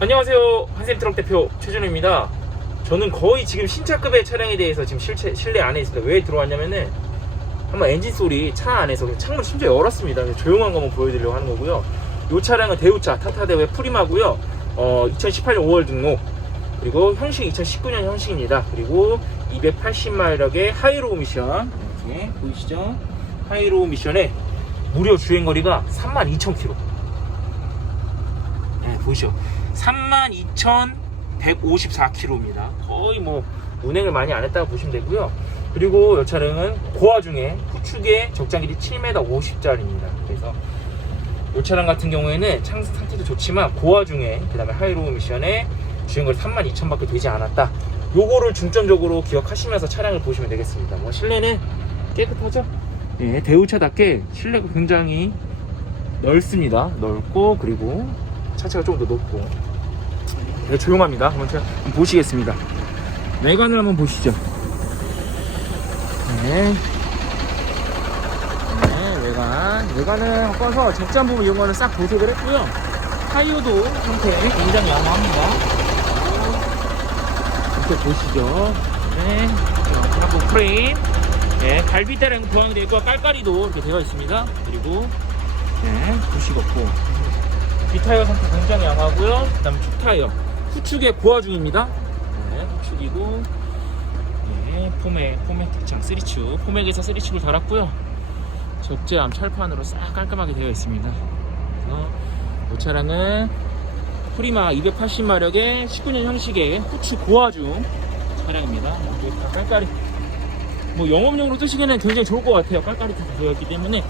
안녕하세요. 한샘 트럭 대표 최준호입니다. 저는 거의 지금 신차급의 차량에 대해서 지금 실체, 실내 안에 있습니다. 왜 들어왔냐면은 한번 엔진 소리 차 안에서 창문 심지어 열었습니다. 조용한 것만 보여드리려고 하는 거고요. 이 차량은 대우차 타타 대회 프리마고요. 어, 2018년 5월 등록 그리고 형식 2019년 형식입니다. 그리고 280마력의 하이로우 미션 이렇게 보이시죠? 하이로우 미션에 무려 주행거리가 32,000km. 네, 보이시죠? 32,154km입니다. 거의 뭐 운행을 많이 안 했다고 보시면 되고요. 그리고 이 차량은 고화 중에 후축의 적장 길이 7m 50짜리입니다. 그래서 이 차량 같은 경우에는 창 상태도 좋지만 고화 중에 그 다음에 하이로우 미션에 주행거리 32,000밖에 되지 않았다. 요거를 중점적으로 기억하시면서 차량을 보시면 되겠습니다. 뭐 실내는 깨끗하죠? 예, 대우차답게 실내가 굉장히 넓습니다. 넓고 그리고 차체가 좀더 높고 네, 조용합니다. 한번 제가 한번 보시겠습니다. 외관을 한번 보시죠. 네. 네, 외관. 외관은 꺼서 적장 부분 이런 거는 싹 도색을 했고요. 타이어도 상태 굉장히 양호합니다. 이렇게 보시죠. 네. 하부 프레임. 네, 갈비대랑 보완이 되어 있고 깔깔이도 이렇게 되어 있습니다. 그리고 네, 없고 뒷타이어 상태 굉장히 양호하고요. 그 다음에 축타이어. 후축의 고화 중입니다. 네, 후축이고 네, 포맥, 포맥 특장 3축. 포맥에서 3축을 달았고요. 적재암 철판으로 싹 깔끔하게 되어 있습니다. 이 차량은 프리마 280마력의 19년 형식의 후축 고화 중 차량입니다. 이렇게 다 깔깔이. 뭐 영업용으로 뜨시기에는 굉장히 좋을 것 같아요. 깔깔이 다 되어 있기 때문에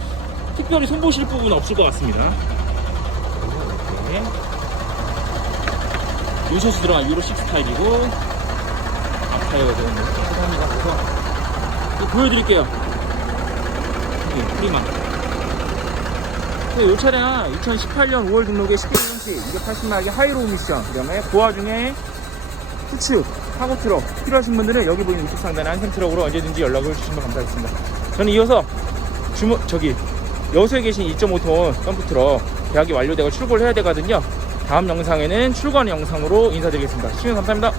특별히 손보실 부분은 없을 것 같습니다. 이렇게 요셔츠 들어간 유로 6 스타일이고 앞타이어가 되는 깨끗합니다. 그래서 보여드릴게요. 이게 프리마. 이 차량 2018년 5월 등록의 19년 형식 280마력의 하이로우 미션 그 다음에 고화 중에 후축, 하고 트럭 필요하신 분들은 여기 보이는 우측 상단의 한샘 트럭으로 언제든지 연락을 주시면 감사하겠습니다. 저는 이어서 주문 저기 여수에 계신 2.5톤 덤프 트럭 계약이 완료되고 출고를 해야 되거든요. 다음 영상에는 출고하는 영상으로 인사드리겠습니다. 시청 감사합니다.